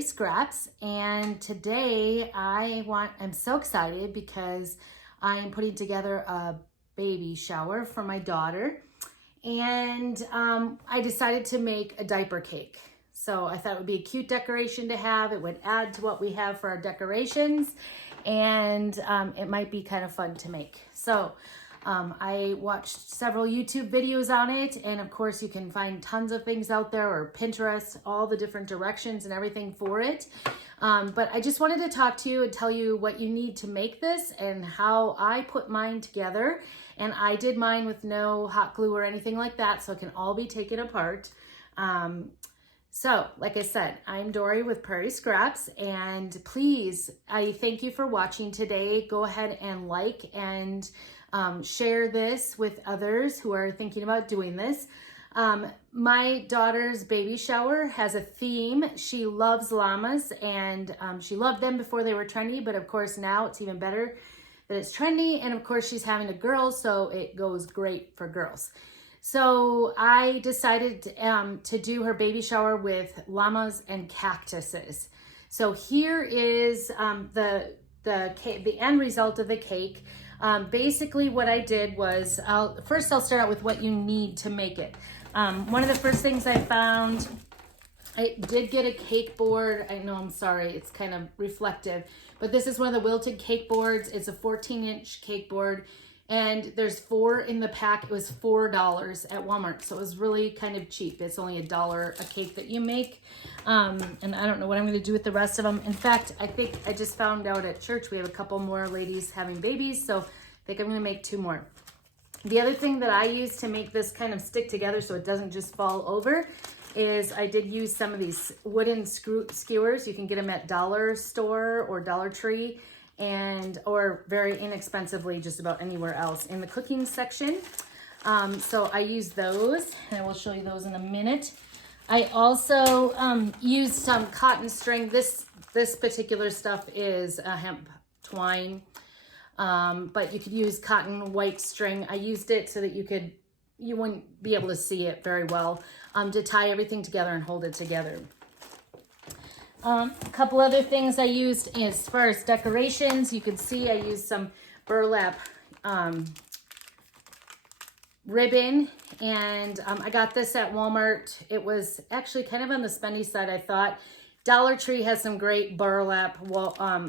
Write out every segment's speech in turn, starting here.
Prairie Scraps, and today I'm so excited because I am putting together a baby shower for my daughter, and I decided to make a diaper cake. So I thought it would be a cute decoration to have. It would add to what we have for our decorations, and it might be kind of fun to make. So I watched several YouTube videos on it, and of course you can find tons of things out there, or Pinterest, all the different directions and everything for it. But I just wanted to talk to you and tell you what you need to make this and how I put mine together. And I did mine with no hot glue or anything like that, so it can all be taken apart. So, like I said, I'm Dory with Prairie Scraps, and please, I thank you for watching today. Go ahead and like and share this with others who are thinking about doing this. My daughter's baby shower has a theme. She loves llamas, and she loved them before they were trendy, but of course now it's even better that it's trendy, and of course she's having a girl, so it goes great for girls. So I decided to do her baby shower with llamas and cactuses. So here is the end result of the cake. Basically what I did was, first I'll start out with what you need to make it. One of the first things I found, I did get a cake board. I know, I'm sorry, it's kind of reflective, but this is one of the wilted cake boards. It's a 14-inch cake board, and there's 4 in the pack. It was $4 at Walmart, so it was really kind of cheap. It's only $1 a cake that you make, and I don't know what I'm going to do with the rest of them. In fact, I think I just found out at church we have a couple more ladies having babies, so I think I'm going to make 2 more. The other thing that I use to make this kind of stick together so it doesn't just fall over is I did use some of these wooden skewers. You can get them at Dollar Store or Dollar Tree, or very inexpensively just about anywhere else in the cooking section. So I use those, and I will show you those in a minute. I also used some cotton string. This particular stuff is a hemp twine, but you could use cotton white string. I used it so that you wouldn't be able to see it very well, to tie everything together and hold it together. A couple other things I used as far as decorations. You can see I used some burlap ribbon, and I got this at Walmart. It was actually kind of on the spendy side, I thought. Dollar Tree has some great burlap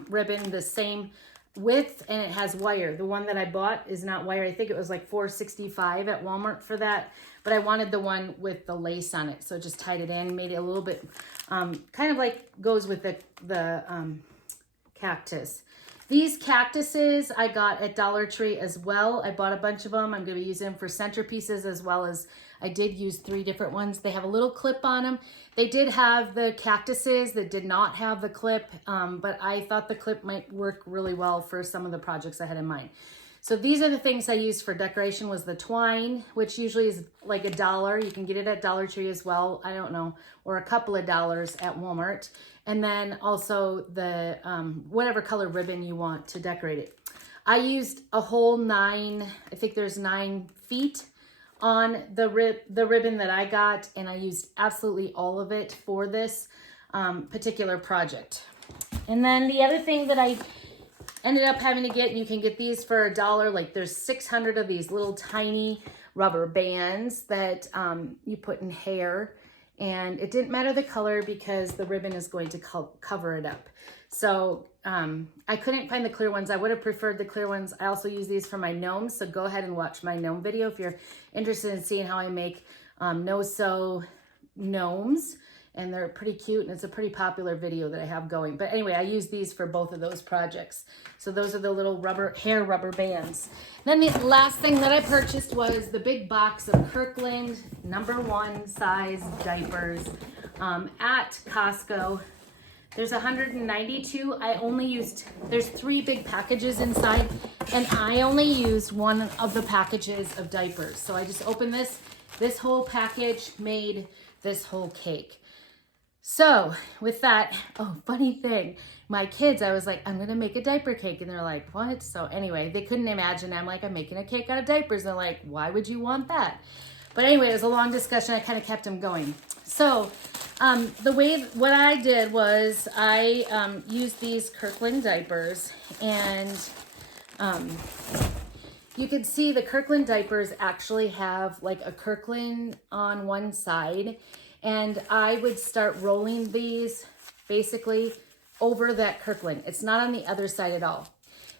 ribbon, the same width, and it has wire. The one that I bought is not wire. I think it was like $4.65 at Walmart for that, but I wanted the one with the lace on it, so just tied it in, made it a little bit kind of like goes with the cactus. These cactuses I got at Dollar Tree as well. I bought a bunch of them. I'm going to be using them for centerpieces, as well as I did use 3 different ones. They have a little clip on them. They did have the cactuses that did not have the clip, but I thought the clip might work really well for some of the projects I had in mind. So these are the things I used for decoration. Was the twine, which usually is like $1. You can get it at Dollar Tree as well, I don't know, or a couple of dollars at Walmart. And then also the whatever color ribbon you want to decorate it. I used a whole 9, I think there's 9 feet on the ribbon that I got, and I used absolutely all of it for this particular project. And then the other thing that I ended up having to get, and you can get these for $1, like there's 600 of these little tiny rubber bands that you put in hair, and it didn't matter the color because the ribbon is going to cover it up. So I couldn't find the clear ones. I would have preferred the clear ones. I also use these for my gnomes, so go ahead and watch my gnome video if you're interested in seeing how I make no-sew gnomes. And they're pretty cute, and it's a pretty popular video that I have going. But anyway, I use these for both of those projects. So those are the little hair rubber bands. Then the last thing that I purchased was the big box of Kirkland #1 size diapers at Costco. There's 192. I only used, there's 3 big packages inside, and I only used 1 of the packages of diapers. So I just opened this whole package made this whole cake. So with that, oh, funny thing, my kids, I was like, I'm gonna make a diaper cake, and they're like, what? So anyway, they couldn't imagine. I'm like, I'm making a cake out of diapers. They're like, why would you want that? But anyway, it was a long discussion. I kind of kept him going. So what I did was I used these Kirkland diapers, and you can see the Kirkland diapers actually have like a Kirkland on one side, and I would start rolling these basically over that Kirkland. It's not on the other side at all.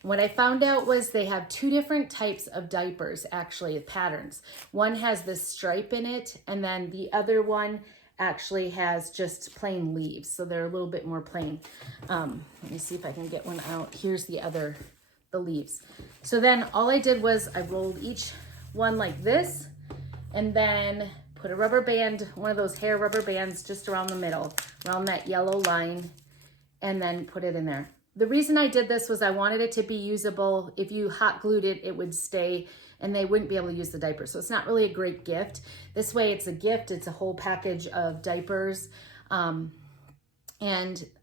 What I found out was they have two different types of diapers, actually, patterns. One has this stripe in it, and then the other one actually has just plain leaves. So they're a little bit more plain. Let me see if I can get one out. Here's the leaves. So then all I did was I rolled each one like this, and then put a rubber band, one of those hair rubber bands, just around the middle, around that yellow line, and then put it in there. The reason I did this was I wanted it to be usable. If you hot glued it, it would stay and they wouldn't be able to use the diaper. So it's not really a great gift. This way it's a gift. It's a whole package of diapers. And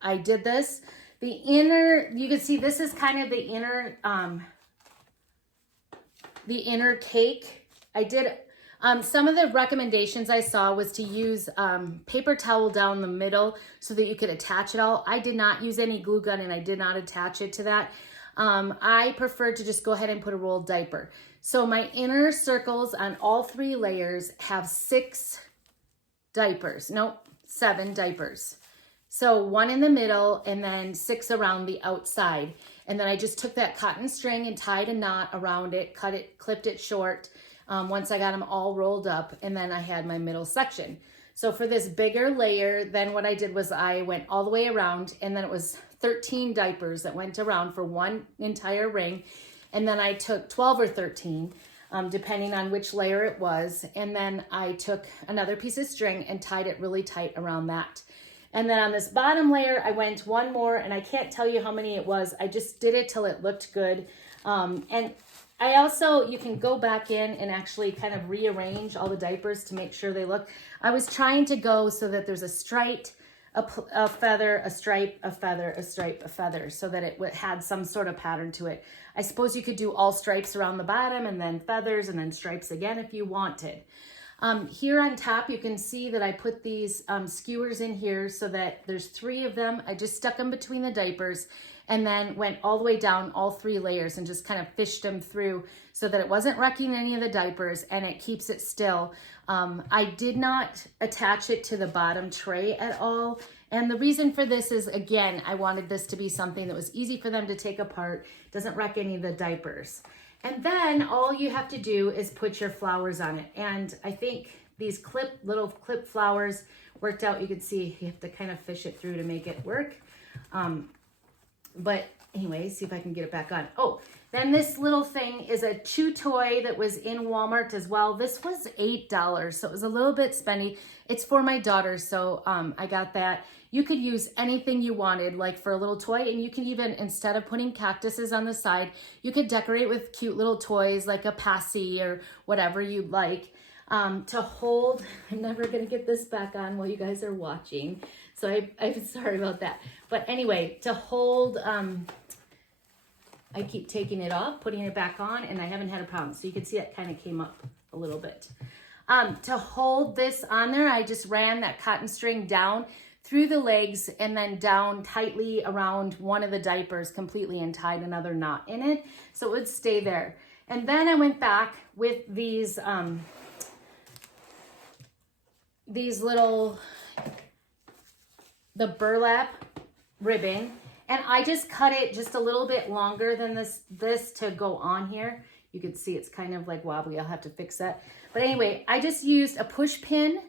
I did this. The inner, you can see this is kind of the inner cake. I did, some of the recommendations I saw was to use paper towel down the middle so that you could attach it all. I did not use any glue gun and I did not attach it to that. I prefer to just go ahead and put a rolled diaper. So my inner circles on all 3 layers have 6 diapers. Nope, 7 diapers. So 1 in the middle and then 6 around the outside. And then I just took that cotton string and tied a knot around it, clipped it short once I got them all rolled up, and then I had my middle section. So for this bigger layer, then what I did was I went all the way around, and then it was 13 diapers that went around for one entire ring. And then I took 12 or 13, depending on which layer it was. And then I took another piece of string and tied it really tight around that. And then on this bottom layer, I went one more, and I can't tell you how many it was. I just did it till it looked good. And I also, you can go back in and actually kind of rearrange all the diapers to make sure they look. I was trying to go so that there's a stripe, a feather, a stripe, a feather, a stripe, a feather, so that it had some sort of pattern to it. I suppose you could do all stripes around the bottom and then feathers and then stripes again if you wanted. Here on top, you can see that I put these skewers in here so that there's 3 of them. I just stuck them between the diapers and then went all the way down all 3 layers and just kind of fished them through so that it wasn't wrecking any of the diapers and it keeps it still. I did not attach it to the bottom tray at all. And the reason for this is, again, I wanted this to be something that was easy for them to take apart, doesn't wreck any of the diapers. And then all you have to do is put your flowers on it. And I think these little clip flowers worked out. You can see you have to kind of fish it through to make it work. But anyway, see if I can get it back on. Oh, then this little thing is a chew toy that was in Walmart as well. This was $8, so it was a little bit spendy. It's for my daughter, so I got that. You could use anything you wanted, like for a little toy, and you can even, instead of putting cactuses on the side, you could decorate with cute little toys like a passy or whatever you'd like. To hold, I'm never gonna get this back on while you guys are watching, so I'm sorry about that. But anyway, to hold, I keep taking it off, putting it back on, and I haven't had a problem. So you can see it kind of came up a little bit. To hold this on there, I just ran that cotton string down through the legs and then down tightly around one of the diapers completely and tied another knot in it so it would stay there. And then I went back with these little, the burlap ribbon, and I just cut it just a little bit longer than this to go on here. You can see it's kind of like wobbly. I'll have to fix that. But anyway, I just used a push pin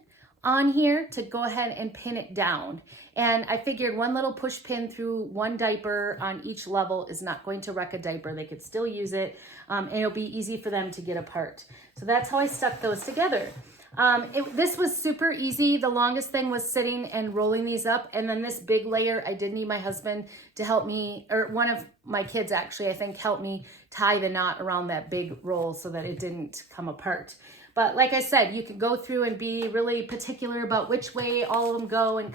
on here to go ahead and pin it down. And I figured one little push pin through one diaper on each level is not going to wreck a diaper. They could still use it, and it'll be easy for them to get apart. So that's how I stuck those together. This was super easy. The longest thing was sitting and rolling these up. And then this big layer, I did need my husband to help me, or one of my kids actually, I think, helped me tie the knot around that big roll so that it didn't come apart. But like I said, you can go through and be really particular about which way all of them go, and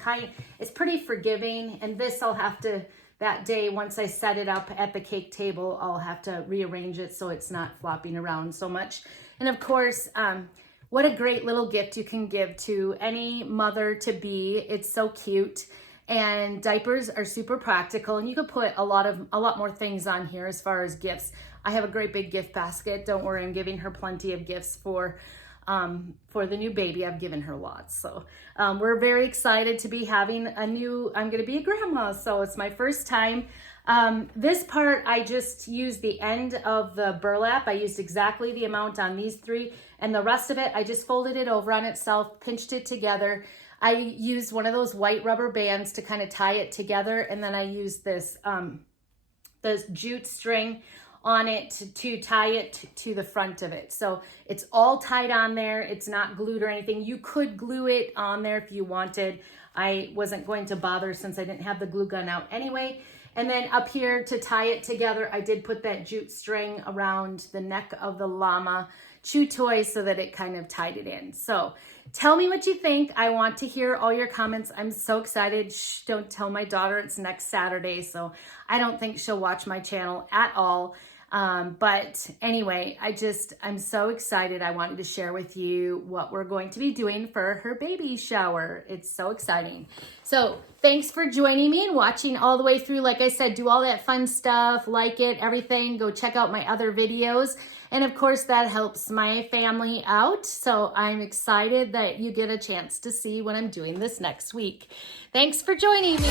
it's pretty forgiving. And this I'll have to, that day, once I set it up at the cake table, I'll have to rearrange it so it's not flopping around so much. And of course, what a great little gift you can give to any mother-to-be. It's so cute. And diapers are super practical, and you could put a lot more things on here as far as gifts. I have a great big gift basket. Don't worry, I'm giving her plenty of gifts for the new baby. I've given her lots. So we're very excited to be having I'm going to be a grandma. So it's my first time. This part, I just used the end of the burlap. I used exactly the amount on these 3, and the rest of it, I just folded it over on itself, pinched it together. I used one of those white rubber bands to kind of tie it together, and then I used this jute string on it to tie it to the front of it. So it's all tied on there. It's not glued or anything. You could glue it on there if you wanted. I wasn't going to bother since I didn't have the glue gun out anyway. And then up here to tie it together, I did put that jute string around the neck of the llama chew toy so that it kind of tied it in. So tell me what you think. I want to hear all your comments. I'm so excited. Shh, don't tell my daughter it's next Saturday, so I don't think she'll watch my channel at all. But anyway, I'm so excited. I wanted to share with you what we're going to be doing for her baby shower. It's so exciting. So thanks for joining me and watching all the way through. Like I said, do all that fun stuff, like it, everything. Go check out my other videos. And of course, that helps my family out. So I'm excited that you get a chance to see what I'm doing this next week. Thanks for joining me.